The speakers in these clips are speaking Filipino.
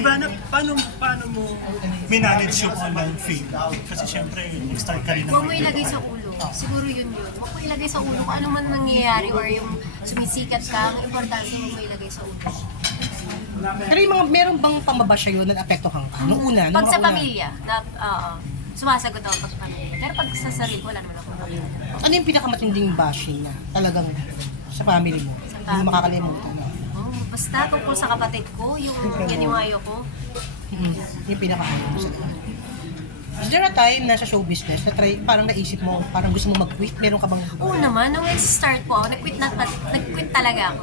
Ivana, paano mo minanage yung online fame? Kasi syempre, nag-start ka rin Huwag mo ilagay sa ulo. Siguro yun. Huwag mo ilagay sa ulo kung ano man nangyayari or yung sumisikat ka, ang importante huwag mo ilagay sa ulo. Pero yung mga, meron bang pamabasya yun na apektuhan ka? Nung una, Pag nung sa mga una. pamilya, sumasagot ako pag sa pamilya. Pero pag sa sarili ko, wala naman ako. Ano yung pinakamatinding bashing na talagang sa family mo? Sa Hindi family. mo makakalimutan. Oh, basta tungkol sa kapatid ko, yung ganiwayo ko. Yung pinakaano mo sa Is there a time na sa show business na try, parang naisip mo, parang gusto mo mag-quit? Meron ka bang... Oo naman, nung start po ako, nag-quit talaga ako.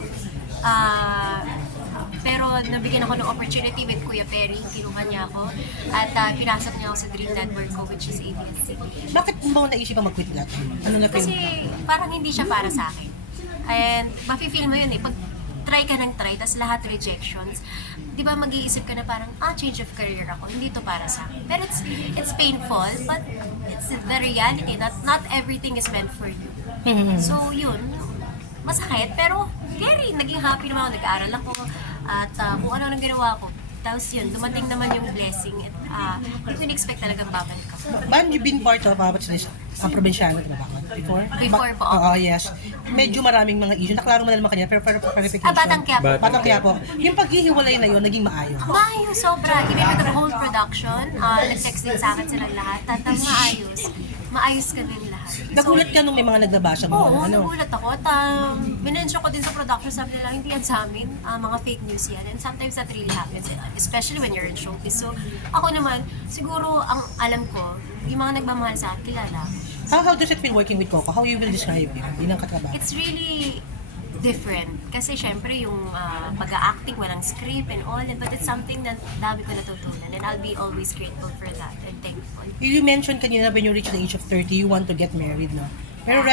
Pero nabigyan ako ng opportunity with Kuya Perry, kinuha niya ako. At pinasok niya ako sa Dream Network ko, which is ABS-CBN. Bakit mo naisip ang mag-quit lahat? Ano na Kasi film? parang hindi siya para sa akin. And mafe-feel mo yun eh, pag try ka ng try, tas lahat rejections, di ba mag-iisip ka na parang, change of career ako, hindi to para sa akin. Pero it's painful, but it's the reality that not everything is meant for you. So yun, masakit, pero scary. Naging happy naman ako, nag-aaral ako, at kung ano nang ginawa ko. Tapos yun, dumating naman yung blessing. At hindi ko in-expect talagang babalik ako. Ban, you've been part of what's this? Ang probinsyano, di ba? Before? Before po. Oo, yes. Medyo maraming mga issue. Naklaro mo na naman kanina, pero clarification. Batang Quiapo. Batang Quiapo. Yung paghihiwalay na yun, naging maayos. Maayos, sobra. Even with the whole production, nag-text din sa akin silang lahat. Tatang maayos. Maayos kami lahat. Nagulat ka nung may mga nagbabasa mo. Oo, ano? nagulat ako. At minensyon ko din sa production, sabi nila, hindi yan sa amin, mga fake news yan. And sometimes that really happens, especially when you're in showbiz. So, ako naman, siguro, ang alam ko, yung mga nagmamahal sa akin, kilala. How does it feel working with Coco? How you will describe it? Bilang katrabaho. It's really different. Kasi syempre yung pag-acting, walang script and all, but it's something na dami ko natutunan. And I'll be always grateful for that and thankful. You mentioned kanina when you reach the age of 30, you want to get married, no? Pero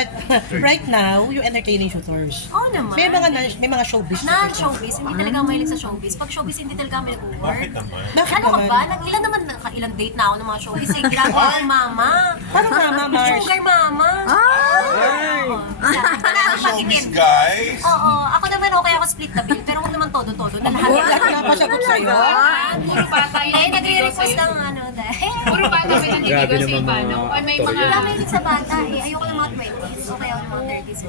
right now, you're entertaining shooters. Oo naman. May mga showbiz. Na-showbiz, hindi talaga ako mahilig sa showbiz. Pag showbiz, hindi talaga kami nag-work. Bakit naman? Bakit Ano ka naman? ba? Ilan naman, ilang date na ako ng mga showbiz. Eh, grabe akong mama. Parang mama, Mars. Sugar mama. Ay! Showbiz guys! Oo, ako naman okay ako split the bill, pero huwag naman todo-todo na lahat. Lahat napasagot sa'yo. Puro bata yung Eh, naniligaw nagre-request sa'yo. ng ano dahil. Puro bata ba yung naniligaw sa Ivana? O may mga... Dami din sa bata eh. Ayoko ng mga 20s, okay ako ng mga 30s.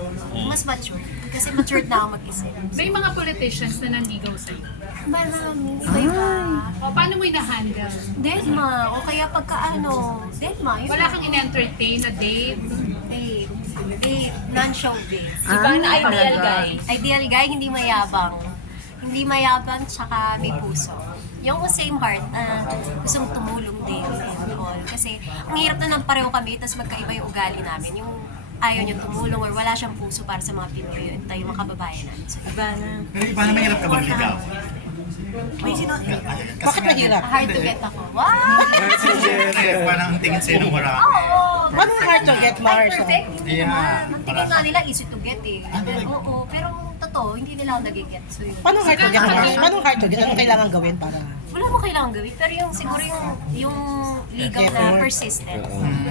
Mas mature. Kasi matured na ako mag-isip. May mga politicians na nanligaw sa'yo. Maraming iba-iba. O paano mo i-handle? Deadma, o kaya pagka ano, Deadma, yun. Wala kang in-entertain na date? Non-showbiz. Ivana ideal guy. Ideal guy, hindi mayabang. Hindi mayabang, tsaka may puso. Yung same heart, gustong tumulong din and all. Kasi ang hirap na ng pareho kami, tapos magkaiba yung ugali namin. Yung ayaw niyo tumulong or wala siyang puso para sa mga Pinoy, yun tayo mga kababayan namin. So, iba na. Pero paano mahirap ka bang ligaw? Bakit mahirap? Hard to get ako. Wow! Kasi parang ang tingin sa'yo ng marami. Oo! Paano hard to get, Mars? Perfect, hindi Yeah. naman. Ang tingin nga nila, easy to get eh. Oo, pero totoo, hindi nila ako nag-get. So yun. Paano hard to get, Mars? Paano hard to get? Anong kailangan gawin para... Wala mo kailangan gawin, pero yung siguro yung legal na Effort. persistent.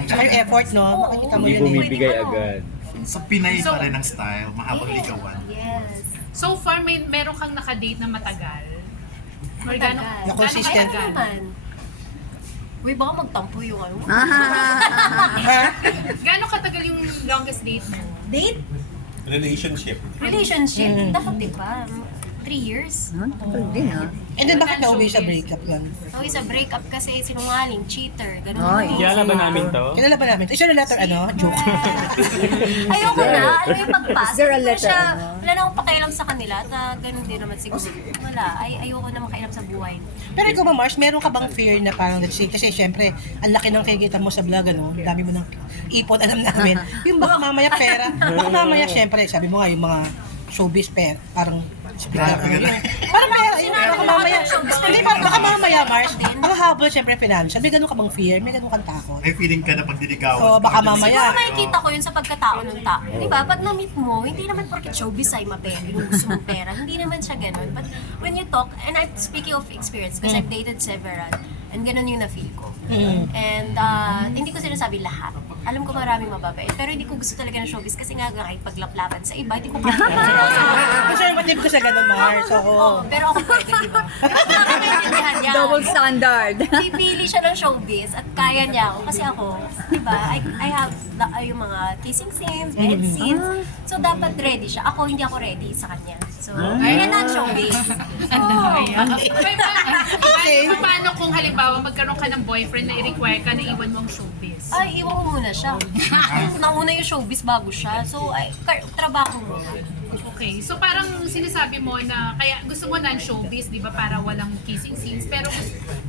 Tsaka yung effort, no? Oo. Makikita mo Hindi yun eh. bumibigay Pwede ano. agad. Sa Pinay pa rin ang style, mahabang ligawan. Yes. So far, meron kang nakadate na matagal? Or Matagal. Na consistent. Kaya naman. Uy, baka magtampo yung ano. Ha? Gano'ng katagal yung longest date mo? Date? Relationship. Relationship? Dapat diba? 3 years? Tagal din ah. And then bakit nauwi sa breakup yan? So, isa breakup kasi sinungaling, cheater, ganun. Ay. Kilala ba namin to? Kilala ba namin? Is there a letter, ano? Joke. Ayoko na, ano yung pag-pass. Is there a Pero letter, siya, ano? wala na akong pakialam sa kanila at ganun din naman siguro. Wala, ayoko na makailam sa buhay. Pero ikaw ba, Mars, meron ka bang fear na parang, let's say, kasi syempre, ang laki ng kikita mo sa vlog, ano? Ang dami mo ng ipon, alam namin. Yung baka mamaya pera, baka mamaya, syempre, sabi mo nga, yung mga showbiz pera, parang, Grabe ka na. parang pera, yun, baka mamaya, hindi, parang baka mamaya, Mars, ang habol, syempre, financial, may ganun ka bang fear, may ganun kang takot. May feeling ka na pag diligawan. So, baka mamaya. Siguro makikita ko yun sa pagkatao ng tao. Di ba? Pag na-meet mo, hindi naman porket showbiz ay mapera, yung gusto mong pera. Hindi naman siya ganun. But when you talk, and I'm speaking of experience, because I've dated several, and ganun yung na-feel ko. And hindi ko sinasabi lahat. Alam ko maraming mababait, pero hindi ko gusto talaga ng showbiz kasi nga kahit paglaplapan sa iba, hindi ko kaya. Conservative ko sa ganun, Mars, oo. Oo, pero ako pwede, di ba? Pero kung nakakaintindihan niya, Double standard. Pipili siya ng showbiz at kaya niya ako. Kasi ako, di ba, I have yung mga kissing scenes, bed scenes. So, dapat ready siya. Ako, hindi ako ready sa kanya. So, kaya not showbiz. Paano kung halimbawa magkaroon ka ng boyfriend na i-require ka na iwan mo ang showbiz? Ay, iwan ko muna siya. Nauna yung showbiz bago siya. So, trabaho muna. Okay, so parang sinasabi mo na kaya gusto mo non-showbiz, di ba, para walang kissing scenes, pero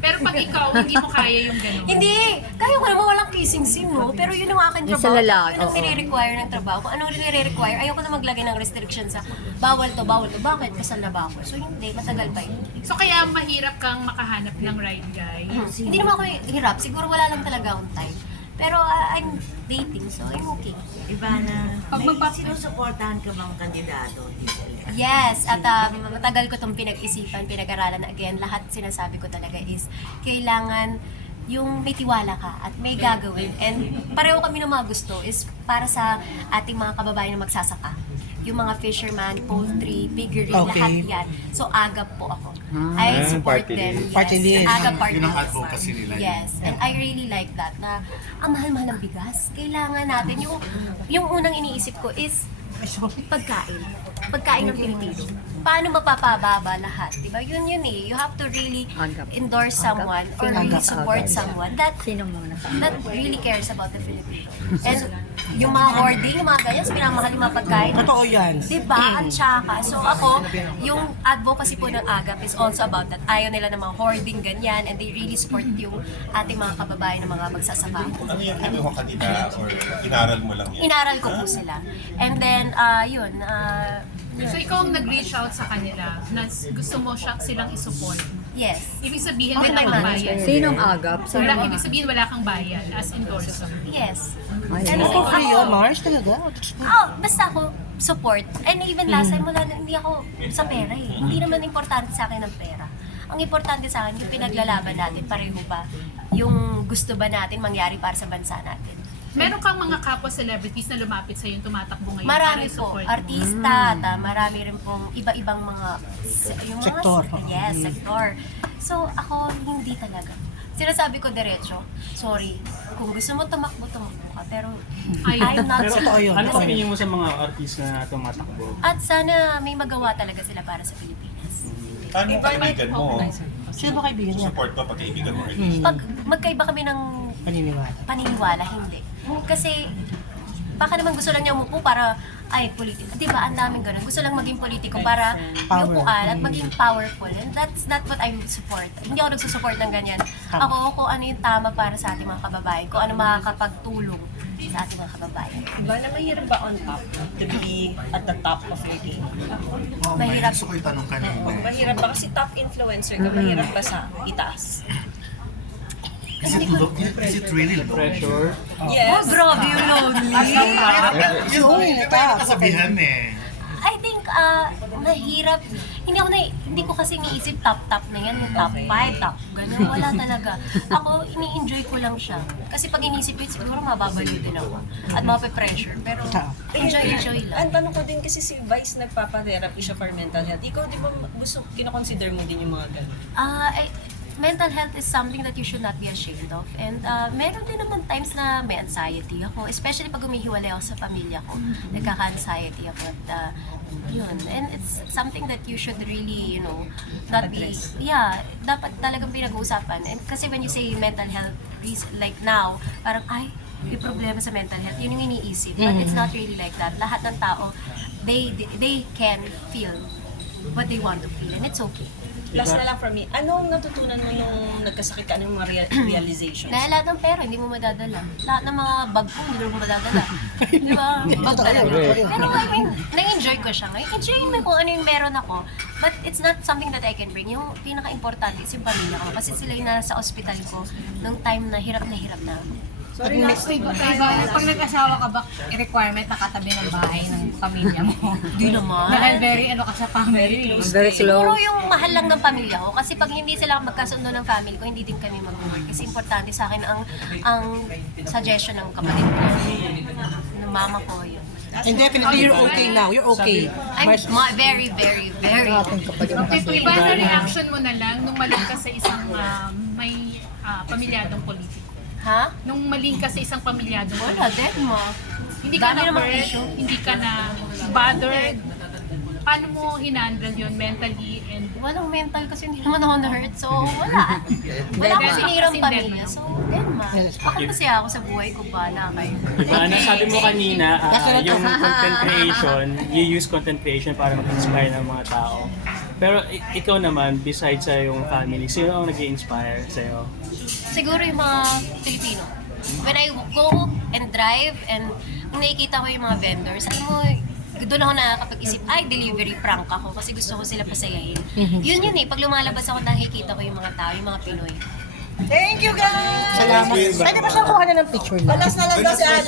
pag ikaw, hindi mo kaya yung gano'n. Hindi! Kaya ko naman walang kissing scene, no? Pero yun ang aking Yung sa trabaho. lalaki, Yun ang oo. nire-require ng trabaho. Kung anong nire-require, ayoko na maglagay ng restriction sa bawal to, bawal to. Bakit? Kasal na ba ako? So hindi, matagal pa yun. So kaya mahirap kang makahanap ng right guy. Hindi naman ako hirap. Siguro wala lang talaga akong time. Pero I'm dating, so I'm okay. Ivana, sinusuportahan ka bang kandidato? Yes, at matagal ko itong pinag-isipan, pinag-aralan again. Lahat sinasabi ko talaga is, kailangan yung may tiwala ka at may gagawin. And pareho kami ng mga gusto is para sa ating mga kababayan na magsasaka. Yung mga fisherman, poultry, piggery, Okay. lahat yan. So, agap po ako. I support party them. list. Yes. Party list. Agap party Yun ang list. advocacy nila. Yes. And I really like that na ang mahal-mahal ng bigas. Kailangan natin, yung unang iniisip ko is pagkain. Pagkain ng Pilipino. Paano mapapababa lahat? Diba? Yun eh. You have to really Agap. endorse someone or Agap. really support Agap. someone that Sino muna sa really cares about the Filipino. And yung mga hoarding, yung mga ganyan, pinamahal yung mga pagkain. Totoo yan. Diba? At saka. So ako, yung advocacy po ng AGAP is also about that. Ayaw nila ng mga hoarding ganyan and they really support yung ating mga kababayan ng mga magsasaka. Ano yung kinuha kanina or inaral mo lang yan? Inaral ko po sila. And then, yun. So ikaw ang nag-reach out sa kanila na gusto mo silang isupport. Yes. Ibig sabihin, With wala my kang manager. bayad. Sinong agap? Ibig sabihin, wala kang bayad as endorser. Yes. Ay, And For free ako- yun, Mars, talaga. basta ako support. And even last time, wala na, hindi ako sa pera eh. Hindi naman importante sa akin ang pera. Ang importante sa akin, yung pinaglalaban natin, pareho ba? Yung gusto ba natin mangyari para sa bansa natin? Meron kang mga kapwa celebrities na lumapit sa'yo, tumatakbo ngayon Marami para po, i-support. artista, marami rin pong iba-ibang mga yung mga Sektor. Yes, sektor. So ako hindi talaga. Sinasabi ko diretso, sorry, kung gusto mo tumakbo ka, pero I'm not Pero Totoo yun. ano Totoo opinion mo sa mga artist na tumatakbo? At sana may magawa talaga sila para sa Pilipinas. Paano kaibigan mo? Sino ba kaibigan niya? Support ba pagkaibigan mo? Pag magkaiba kami ng Paniniwala. paniniwala, hindi. Kasi baka naman gusto lang niya umupo para ay politiko. 'Di ba? Ang daming ganun. Gusto lang maging politiko para Power. upuan at maging powerful. And that's not what I support. Hindi ako nagsusupport ng ganyan. Ako kung ano yung tama para sa ating mga kababayan, kung ano makakapagtulong sa ating mga kababayan. Ivana, mahirap ba on top to be at the top of your game? Mahirap. Gusto ko itanong kanina. Mahirap ba? Kasi top influencer ka, mahirap ba sa itaas? Is it really low? Pressure? Yes. Grabe yung lonely. Yun, ito. Kasabihan eh. I think mahirap. Hindi ko kasi iniisip top na yan, yung top 5, top ganun. Wala talaga. Ako, ini-enjoy ko lang siya. Kasi pag inisip ko, siguro mababaliw din ako. At mape-pressure. Pero enjoy lang. Ang tanong ko din kasi si Vice nagpapa-therapy siya for mental health. Ikaw, di ba gusto, kinoconsider mo din yung mga ganun? Mental health is something that you should not be ashamed of. And meron din naman times na may anxiety ako. Especially pag humihiwalay ako sa pamilya ko. Nagkaka-anxiety ako. At yun. And it's something that you should really, not be... Yeah, dapat talagang pinag-uusapan. And kasi when you say mental health, like now, parang, ay, may problema sa mental health. Yun yung iniisip. But it's not really like that. Lahat ng tao, they can feel what they want to feel. And it's okay. Last na lang from me, anong natutunan mo nung nagkasakit ka? Anong mga realizations? Dahil lahat ng pera, hindi mo madadala. Lahat ng mga bag ko, hindi mo madadala. Di ba? Bag talaga. Pero I mean, na-enjoy ko siya. Enjoy mo kung ano yung meron ako. But it's not something that I can bring. Yung pinaka-importante is yung pamilya ko. Kasi sila yung nasa ospital ko nung time na hirap na ako. Sorry, last week, pag nag-asawa ka ba, requirement na katabi ng bahay ng pamilya mo? Di naman. Dahil very ka sa family. Very Siguro slow. yung mahal lang ng pamilya ko. Kasi pag hindi sila magkasundo ng family ko, hindi din kami mag-work. Kasi importante sa akin ang suggestion ng kapatid ko. Ng mama ko yun. And definitely, you're okay now. You're okay. I'm very, very, very okay. Iba na reaction mo na lang nung maling ka sa isang may pamilyadong politiko. Ha? Nung maling ka sa isang pamilyadong Wala, dead mo. Hindi ka Dami na namang hurt, issue. hindi ka na bothered. Paano mo hinandle yun mentally and Walang mental kasi hindi naman ako na-hurt. So, wala. Wala akong sinirang Kasi dead pamilya. mo. So, dead ma. Ako masaya ako sa buhay ko. Bala kayo. Diba, nasabi mo kanina, yung content creation, you use content creation para mag-inspire ng mga tao. Pero ikaw naman, besides sa yung family, sino ang nag-i-inspire sa'yo? Siguro yung mga Pilipino. When I go and drive and kung nakikita ko yung mga vendors, alam mo, doon ako nakakapag-isip, ay, delivery prank ako kasi gusto ko sila pasayahin. Yun eh, pag lumalabas ako nakikita ko yung mga tao, yung mga Pinoy. Thank you, guys! Salamat. Pwede ba siyang kuha na ng picture niya? Alas na lang daw si Alan.